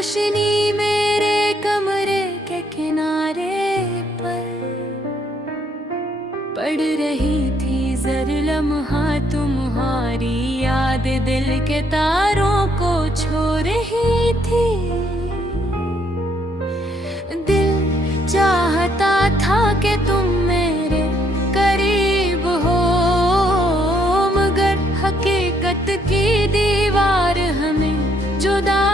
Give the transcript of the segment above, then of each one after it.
रोशनी मेरे कमरे के किनारे पर पड़ रही थी, जर लम्हा तुम्हारी याद दिल के तारों को छू रही थी। दिल चाहता था कि तुम मेरे करीब हो, मगर हकीकत की दीवार हमें जुदा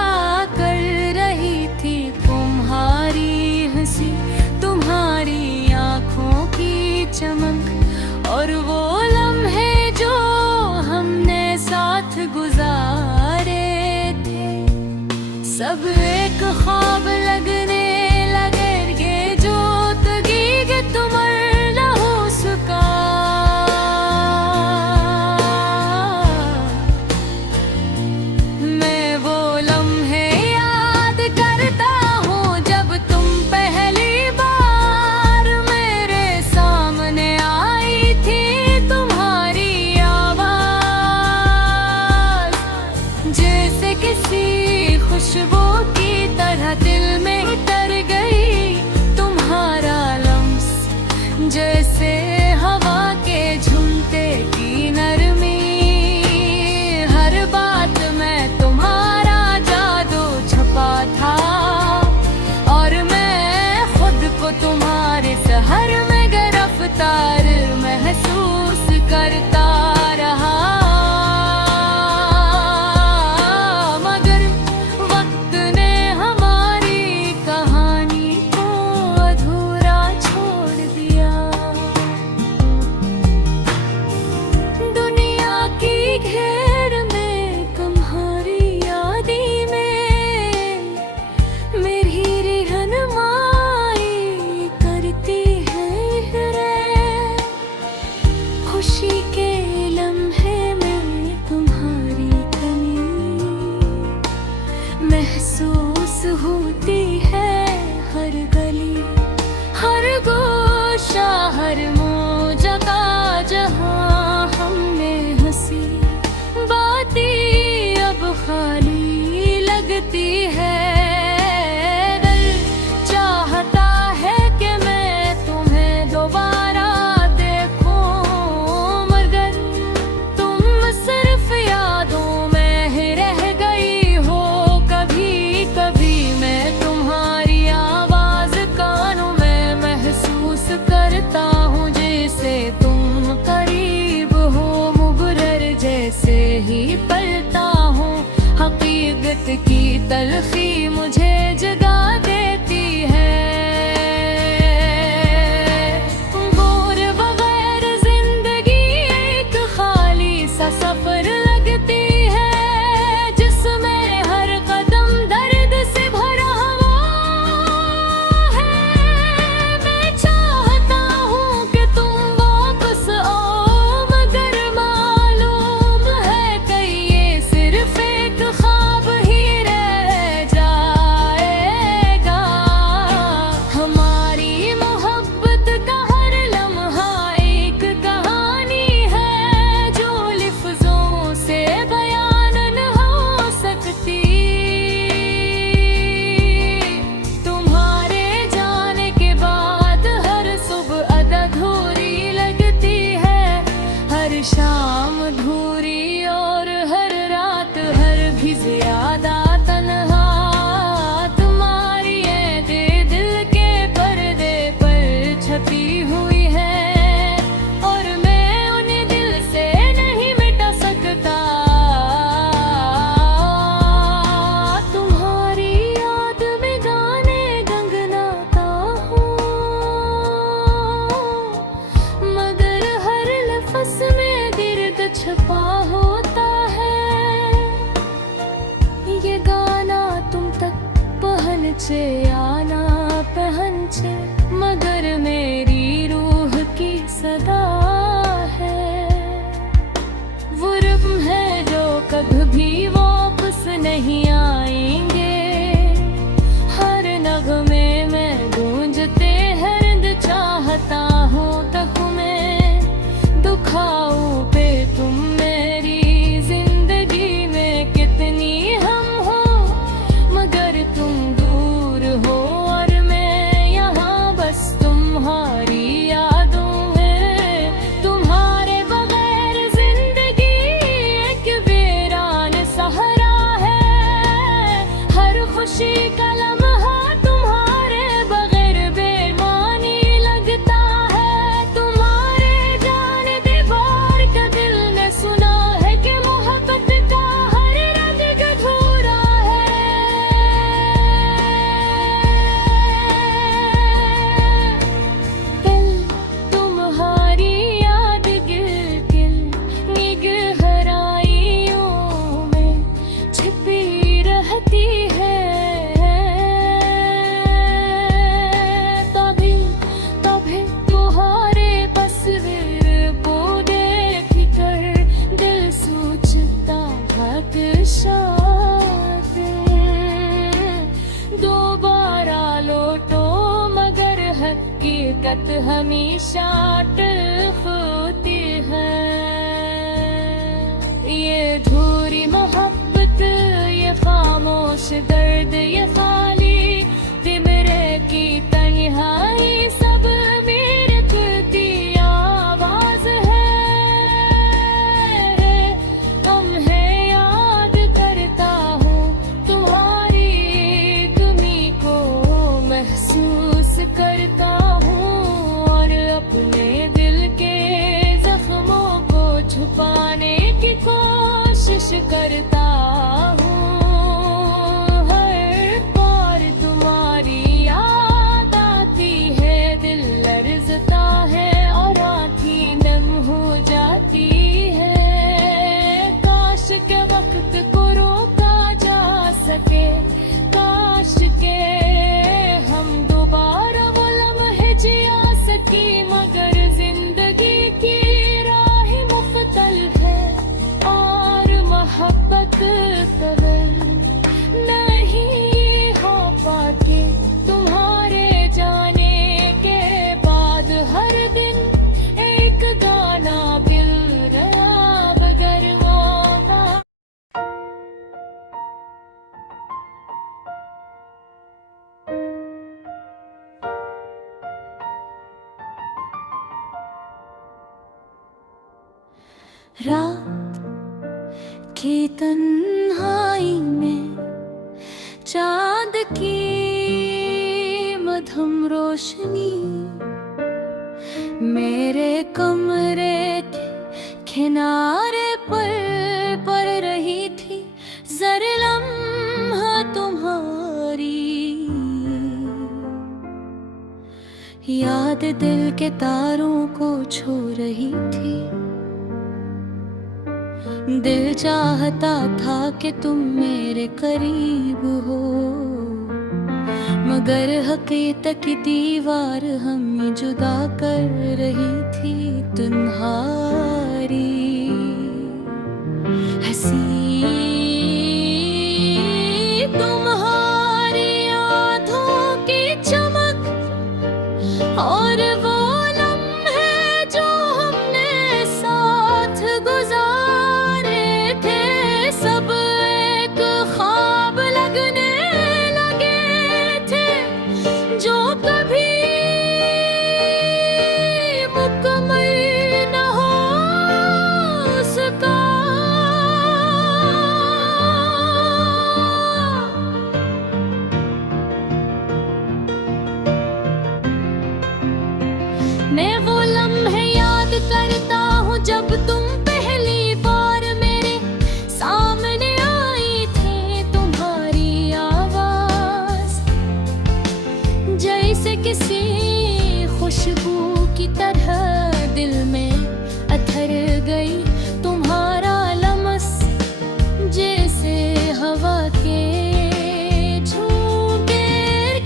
कर रही थी। तुम्हारी हंसी, तुम्हारी आंखों की चमक और वो लम्हे जो हमने साथ गुजारे थे, सब एक ख्वाब लगने लगे। ये जोतगी के तुमर न हो सका। मैं वो लम्हे याद करता हूँ जब तुम पहली बार मेरे सामने आई थी। तुम्हारी आवाज जैसे किसी खुशबू की तरह दिल में उतर गई। तुम्हारा लम्स जैसे हवा के झूमते की नरमी। हर बात में तुम्हारा जादू छुपा था और मैं खुद को तुम्हारे सहर में गिरफ्तार महसूस करता रहा। घेर में तुम्हारी यादी में मेरी रहनुमाई करती है रे। खुशी के लम्हे में तुम्हारी कमी महसूस होती है। हर गली, हर गोशा, हर मोजा का जहां हमने हंसी बातें अब खाली लगती है। दिल चाहता है कि मैं तुम्हें दोबारा देखूं, मगर तुम सिर्फ यादों में ही रह गई हो। कभी कभी मैं तुम्हारी आवाज कानों में महसूस करता हूँ, जैसे तुम करीब हो। मुबरर जैसे ही पलता हूँ, हकीकत की तलखी मुझे जगा देती है। बोर बगैर जिंदगी एक खाली सा सफर लगती है, जिसमें हर कदम दर्द से भरा हुआ है। मैं चाहता हूँ कि तुम वापस आओ, मगर मालूम है कि ये सिर्फ एक ख्वाब ही रह जाएगा। हमारी मोहब्बत का हर लम्हा एक कहानी है, जो लफ्जों से बयान न हो सकती। तुम्हारे जाने के बाद हर सुबह अधूरी लगती है, हर शाम अधूरी और हर रात हर भी ज्यादा तन्हा। तुम्हारी यादें दिल के पर्दे पर छपी हुई है और मैं उन्हें दिल से नहीं मिटा सकता। तुम्हारी याद में गाने गुनगुनाता हूँ, मगर हर लफ्ज़ में दर्द छुपा होता है। ये गाना तुम तक पहुँचे या ना पहुँचे, मगर मेरी रूह की सदा है। वो रुम है जो कभी भी वापस नहीं आएंगे। हर नगमे में गूंजते हर चाहता हूँ तक मैं दुखाऊं पे तुम मेरी जिंदगी में कितनी हम हो, मगर तुम हकीकत हमेशा तल्ख होती है। ये धूरी मोहब्बत, ये खामोश दर्द, ये खाली दिमरे की तन्हाई, सब मेरे दिल की आवाज है। तुम्हें याद करता हूँ, तुम्हारी कमी को महसूस करता हूँ, और अपने दिल के जख्मों को छुपाने की कोशिश करता हूँ। हर बार तुम्हारी याद आती है, दिल लर्ज़ता है और आँखें नम हो जाती है। काश के वक्त को रोका जा सके, काश के हम दोबारा वो लम्हे जिया सके, मगर जिंदगी की राह मुख्तल है और मोहब्बत कबल नहीं हो पाती। तुम्हारे जाने के बाद हर दिन एक गाना दिल गया बगैर मौका। रात की तन्हाई में चांद की मधुम रोशनी मेरे कमरे के किनारे पर पड़ रही थी, जरा लम्हा तुम्हारी याद दिल के तारों को छू रही थी। दिल चाहता था कि तुम मेरे करीब हो, मगर हकीकत की दीवार हमें जुदा कर रही थी। तुम्हारी हंसी, तुम्हारी आँखों की चमक, और वो लम्हे जो हमने साथ गुजारे थे, सब एक ख्वाब लगने लगे थे, जो कभी मुकम्मल न हो सका। मैं वो लम्हे याद करता हूँ जब तुम पहली बार मेरे सामने आई थे। तुम्हारी आवाज जैसे किसी खुशबू की तरह दिल में अथर गई। तुम्हारा लमस जैसे हवा के झोंके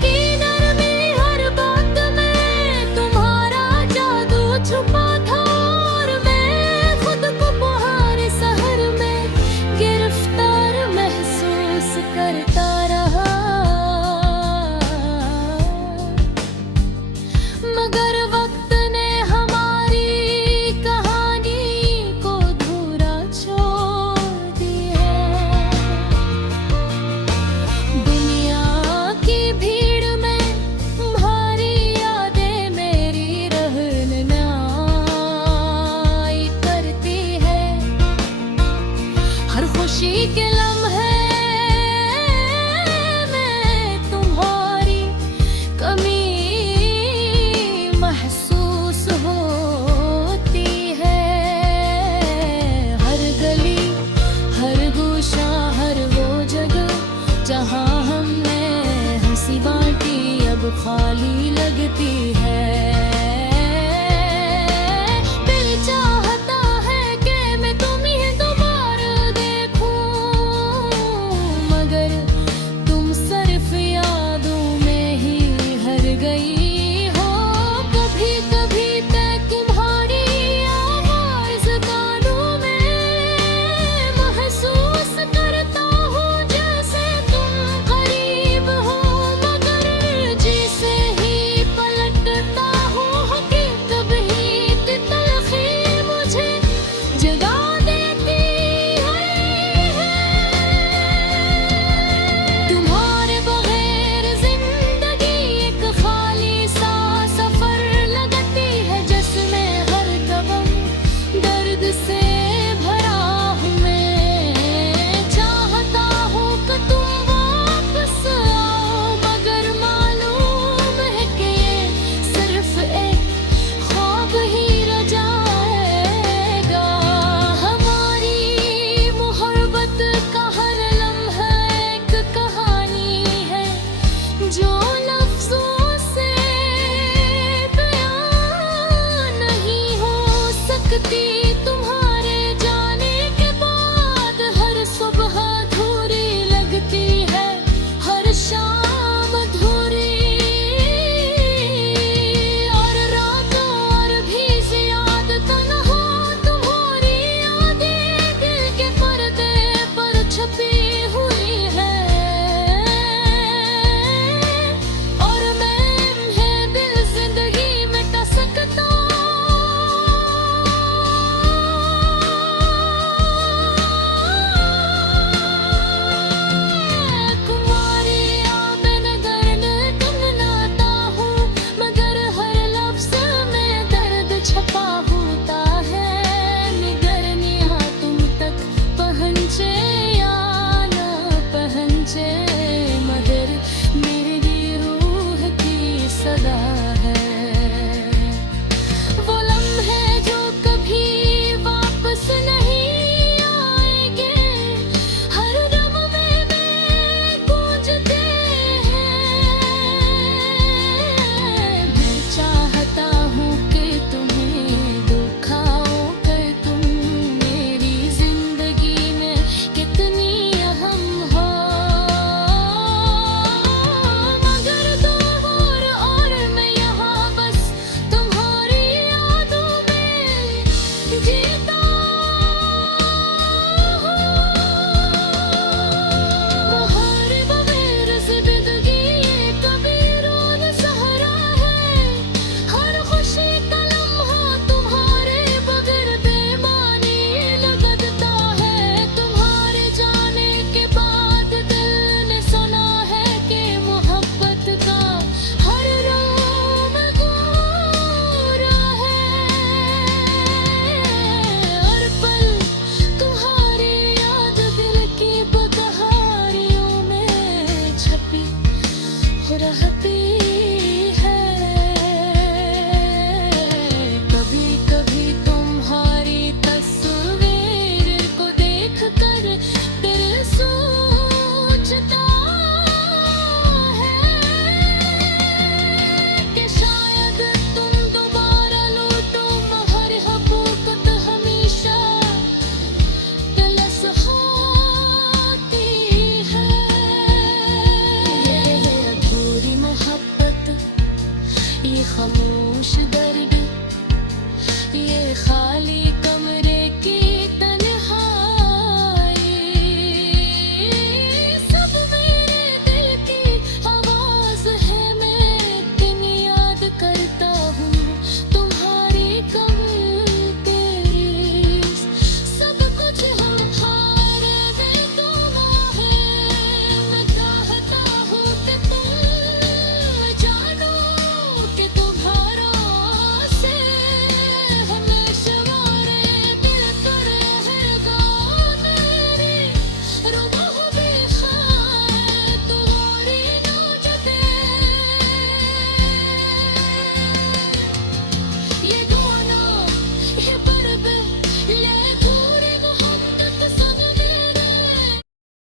की नरमी, हर बात में तुम्हारा जादू छुपा था, और मैं खुद को पुहार सहर में गिरफ्तार महसूस करता रहा। मगर वक्त ने हमारी कहानी को अधूरा छोड़ दिया। दुनिया की भीड़ में तुम्हारी यादें मेरी रहनुमाई करती है। हर खुशी के लम्हे में तुम्हारी कमी महसूस होती है। हर गली, हर गोशा, हर वो जगह जहाँ हमने हंसी बांटी, अब खाली लगती